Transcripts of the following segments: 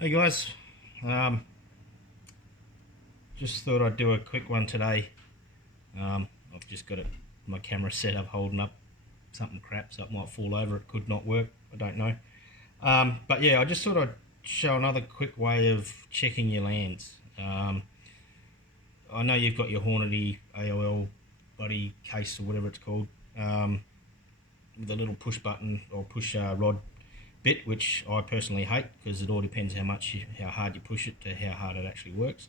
Hey guys, um, just thought I'd do a quick one today. I've just got my camera set up holding up something crap, so it might fall over, it could not work, I don't know. But yeah, I just thought I'd show another quick way of checking your lands. I know you've got your Hornady AOL buddy case or whatever it's called, with a little push button or push rod bit, which I personally hate because it all depends how hard you push it to how hard it actually works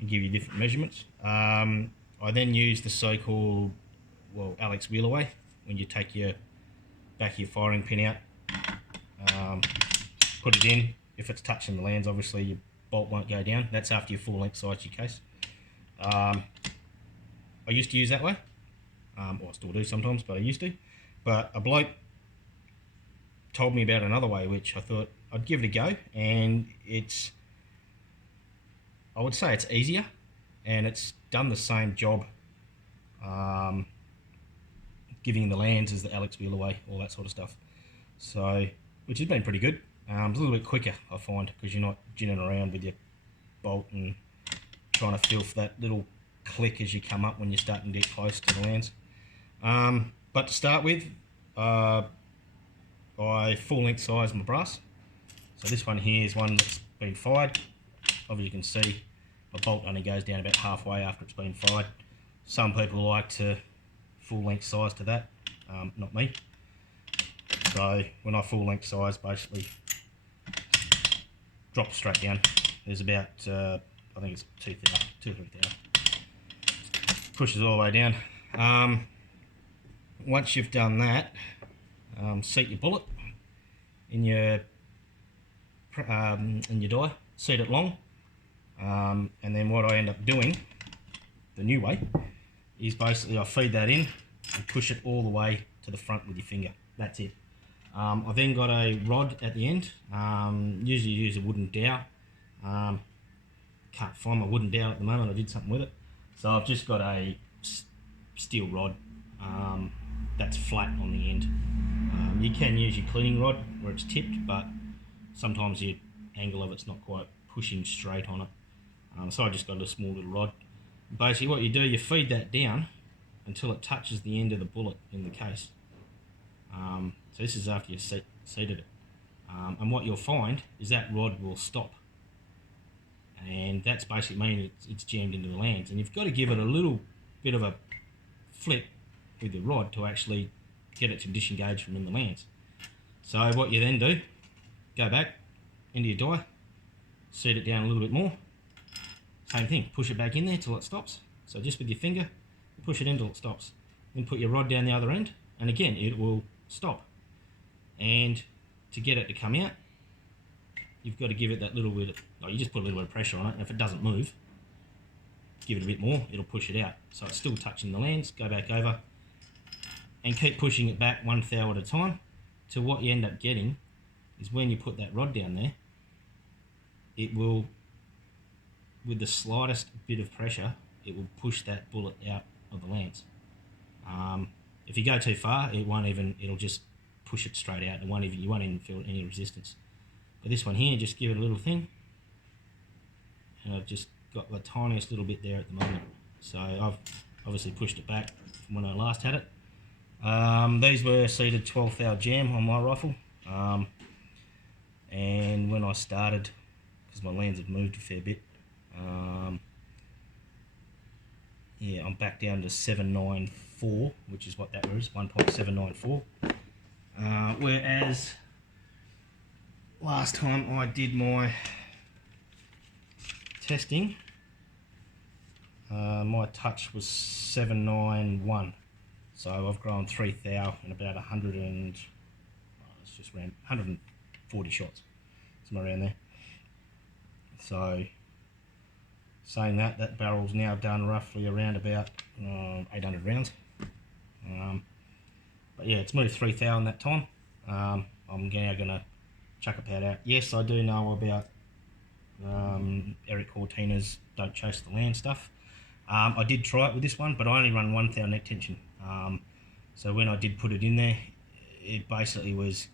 and give you different measurements. I then use the so-called, Alex Wheelaway. When you take your back of your firing pin out, put it in. If it's touching the lands, obviously your bolt won't go down. That's after your full length size your case. I used to use that way, or I still do sometimes, but I used to. But a bloke told me about another way, which I thought I'd give it a go, and I would say it's easier, and it's done the same job, giving the lands as the Alex Wheelaway, all that sort of stuff. So, which has been pretty good. It's a little bit quicker, I find, because you're not ginning around with your bolt and trying to feel for that little click as you come up when you're starting to get close to the lands. But to start with, I full length size my brass. So this one here is one that's been fired. Obviously you can see my bolt only goes down about halfway after it's been fired. Some people like to full length size to that, not me. So when I full length size, basically drop straight down. There's about, I think it's 2 or 3 thou. Pushes all the way down. Once you've done that, seat your bullet in your die, seat it long, and then what I end up doing, the new way, is basically I feed that in and push it all the way to the front with your finger. That's it. I then got a rod at the end. Usually use a wooden dowel. Can't find my wooden dowel at the moment. I did something with it, so I've just got a steel rod that's flat on the end. You can use your cleaning rod where it's tipped, but sometimes the angle of it's not quite pushing straight on it. So I just got a small little rod. Basically what you do, you feed that down until it touches the end of the bullet in the case. So this is after you've seated it. And what you'll find is that rod will stop. And that's basically meaning it's jammed into the lands. And you've got to give it a little bit of a flip with the rod to actually get it to disengage from in the lands. So what you then do, go back into your die, seat it down a little bit more. Same thing, push it back in there till it stops. So just with your finger, push it in till it stops. Then put your rod down the other end, and again it will stop. And to get it to come out, you've got to give it that little bit of, you just put a little bit of pressure on it, and if it doesn't move, give it a bit more, it'll push it out. So it's still touching the lands, go back over, and keep pushing it back 1 thou at a time, to what you end up getting is when you put that rod down there, it will, with the slightest bit of pressure, it will push that bullet out of the lands. If you go too far, it'll just push it straight out, and you won't even feel any resistance. But this one here, just give it a little thing, and I've just got the tiniest little bit there at the moment. So I've obviously pushed it back from when I last had it. These were seated 12 thou jam on my rifle, and when I started, because my lands have moved a fair bit, yeah, I'm back down to 794, which is what that was, 1.794. Whereas last time I did my testing, my touch was 791. So I've grown 3 thou in about 140 shots, somewhere around there. So saying that barrel's now done roughly around about 800 rounds. But yeah, it's moved 3 thou in that time. I'm now going to chuck a pad out. Yes, I do know about Eric Cortina's don't chase the land stuff. I did try it with this one, but I only run 1 thou neck tension. So when I did put it in there, it basically was,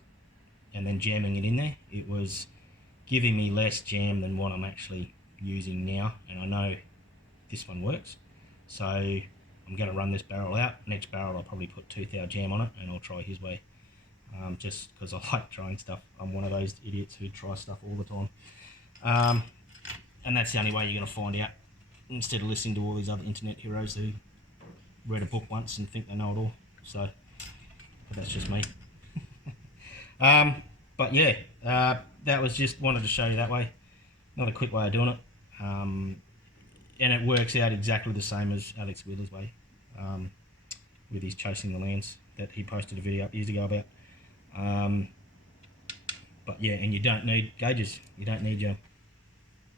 and then jamming it in there, it was giving me less jam than what I'm actually using now, and I know this one works. So I'm going to run this barrel out. Next barrel I'll probably put 2 thou jam on it, and I'll try his way, just because I like trying stuff. I'm one of those idiots who try stuff all the time, and that's the only way you're going to find out, instead of listening to all these other internet heroes who read a book once and think they know it all. So, but that's just me. But yeah, that was just wanted to show you that way. Not a quick way of doing it, and it works out exactly the same as Alex Wheeler's way, with his chasing the lands that he posted a video up years ago about. But yeah, and you don't need gauges. You don't need your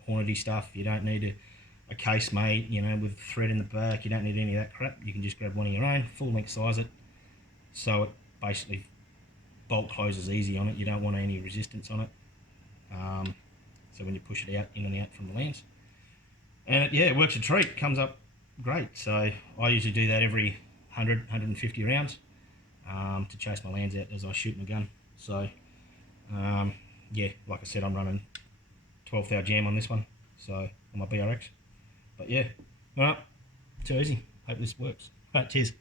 Hornady stuff. You don't need a case made, you know, with thread in the back. You don't need any of that crap. You can just grab one of your own, full length size it, so it basically bolt closes easy on it. You don't want any resistance on it. So when you push it out, in and out from the lands, and it works a treat. Comes up great. So I usually do that every 100, 150 rounds to chase my lands out as I shoot my gun. So yeah, like I said, I'm running 12 thou jam on this one, so on my BRX. But yeah, alright, too easy. Hope this works. Alright, cheers.